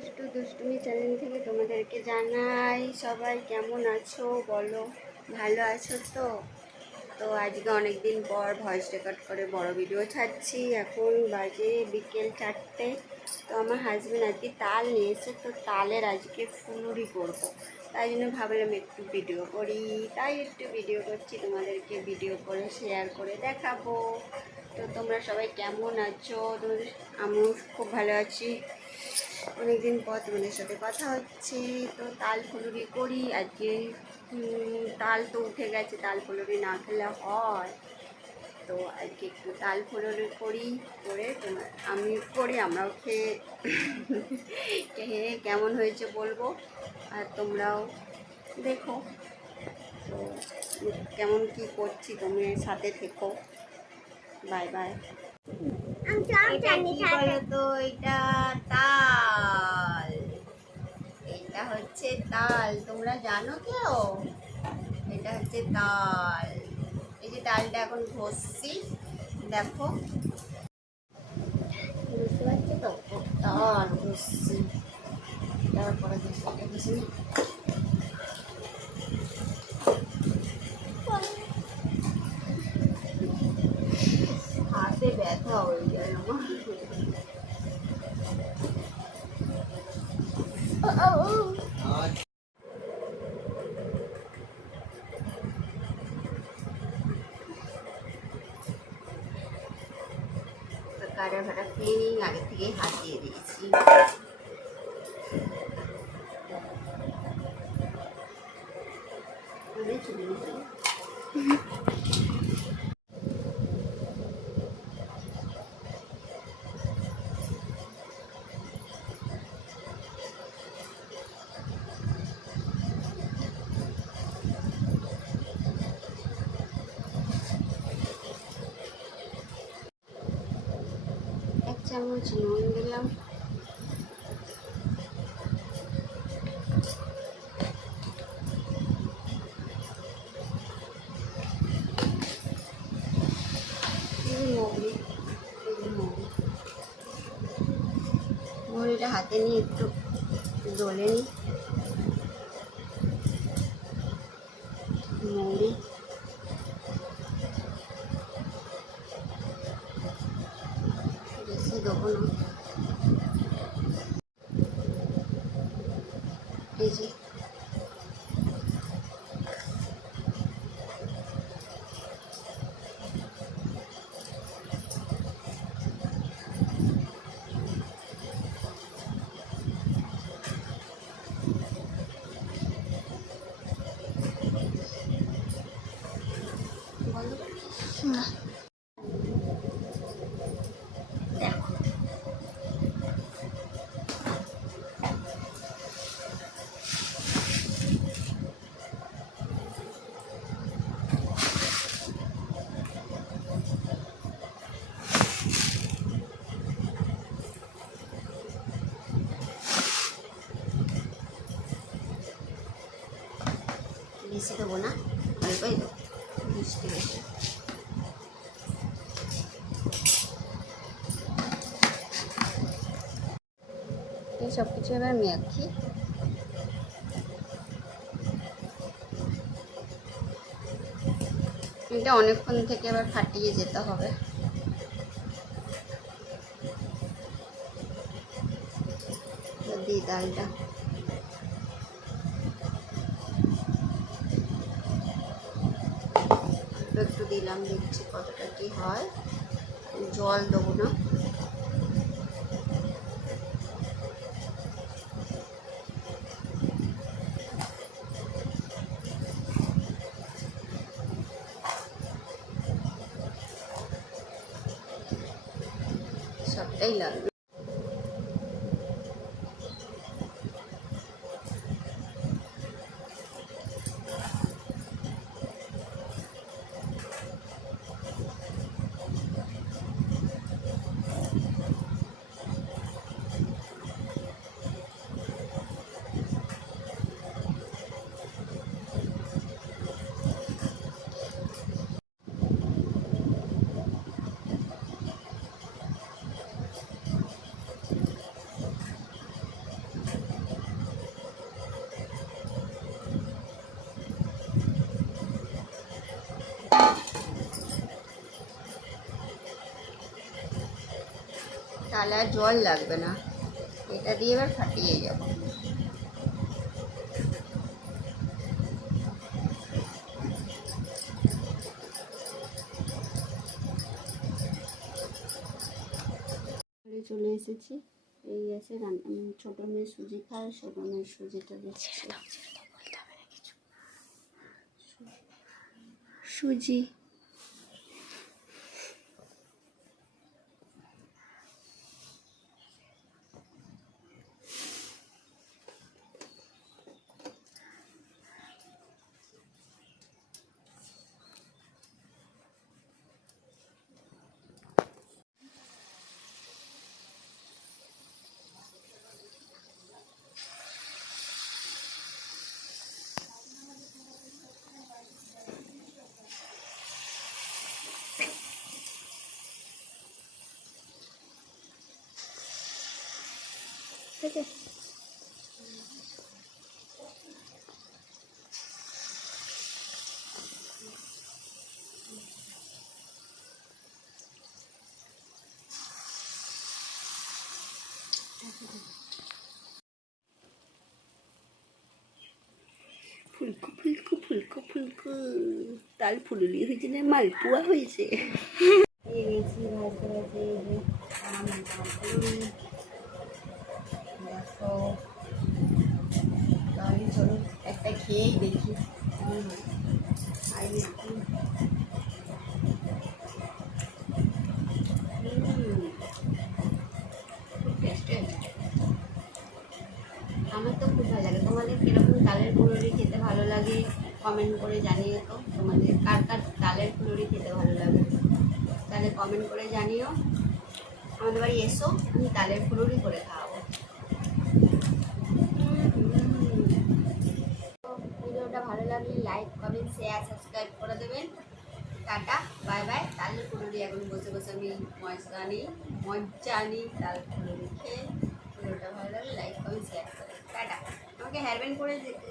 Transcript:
দুষ্টু দুষ্টুমি চ্যানেল থেকে তোমাদেরকে জানাই, সবাই কেমন আছো বলো? ভালো আছো তো? তো আজকে অনেক দিন পর ভয়েস রেকর্ড করে বড় ভিডিও ছাড়ছি। এখন বাজে বিকেল চারটে। তো আমার হাজব্যান্ড আজকে তাল নিয়ে এসে তো তালের আজকে ফুলুরি করব। তাই জন্য ভাবলাম একটু ভিডিও করি। তাই একটু ভিডিও করছি, তোমাদেরকে ভিডিও করে শেয়ার করে দেখাবো। তো তোমরা সবাই কেমন আছো? তোমাদের আমিও খুব ভালো আছি। অনেকদিন পর তোমাদের সাথে কথা হচ্ছে। তো তাল ফুলুরি করি আজকে। তাল তো উঠে গেছে, তাল ফুলুরি না খেলে হয়। তো আজকে একটু তাল ফুলুরি করি, করে তোমার, আমি করি আমরাও খেয়ে খেয়ে কেমন হয়েছে বলব? আর তোমরাও দেখো। তো কেমন কি করছি, তুমি সাথে থেকো। Bye bye. এটা কি বলো তো এটা তাল। এটা হচ্ছে তাল। তোমরা জানো কেউ? এটা হচ্ছে তাল। এই যে তালটা এখন ঘষছি দেখো। বুঝতে পারছ তো? তাল ঘষছি। তারপরে ঘষে ঘষে। নি। হাতে ব্যথা হয়ে যায় আমার কাটা ফাটা ক্লিনিং আগে থেকেই হাত দিয়ে দিয়েছি অনেক চুলি নিয়েছি। এক চামচ নুন দিলাম। মৌরিটা হাতে নিয়ে একটু দোলে নিই না এই যে। বেশি দেবো না অল্পই মিষ্টি বেশি। সব কিছু এবার মেখি এটা অনেকক্ষণ থেকে এবার ফাটিয়ে যেতে হবে। দিই ডালটা। একটু দিলাম দেখছি কতটা কি হয়। জল দেবো না। সবটাই লাগবে। তাহলে আর জল লাগবে না। এটা দিয়ে এবার ফাটিয়ে যাব। চলে এসেছি। এই আছে ছোট মেয়ে সুজি খায় ছোট মেয়ের সুজিটা দিচ্ছে সুজি আছে ফুলকো ফুলকো ফুলকো ফুলকো। তাল ফুলুলি হয়েছে না মালপুয়া হয়েছে এই গেছি ভাজতে ভাজতে এই যে আম পাপড়ি দেখো তাহলে চলো একটা খেয়েই দেখি আমার তো খুব ভালো লাগে তোমাদের কীরকম তালের ফুলুরি খেতে ভালো লাগে কমেন্ট করে জানিও তো তোমাদের কার কার তালের ফুলুরি খেতে ভালো লাগে তাহলে কমেন্ট করে জানিও আমাদের বাড়ি এসো আমি তালের ফুলুরি করে খাওয়াবো লাগলে লাইক কমেন্ট শেয়ার সাবস্ক্রাইব করে দেবেন। টাটা বাই বাই তাহলে পুরোটি এখন বসে বসে আমি মজা নিই মজা নিই, তাহলে পুরোটি পুরোটা ভালো লাগে লাইক কমেন্ট শেয়ার করে টাটা। আমাকে হেয়ারব্যান্ড করে দেখতে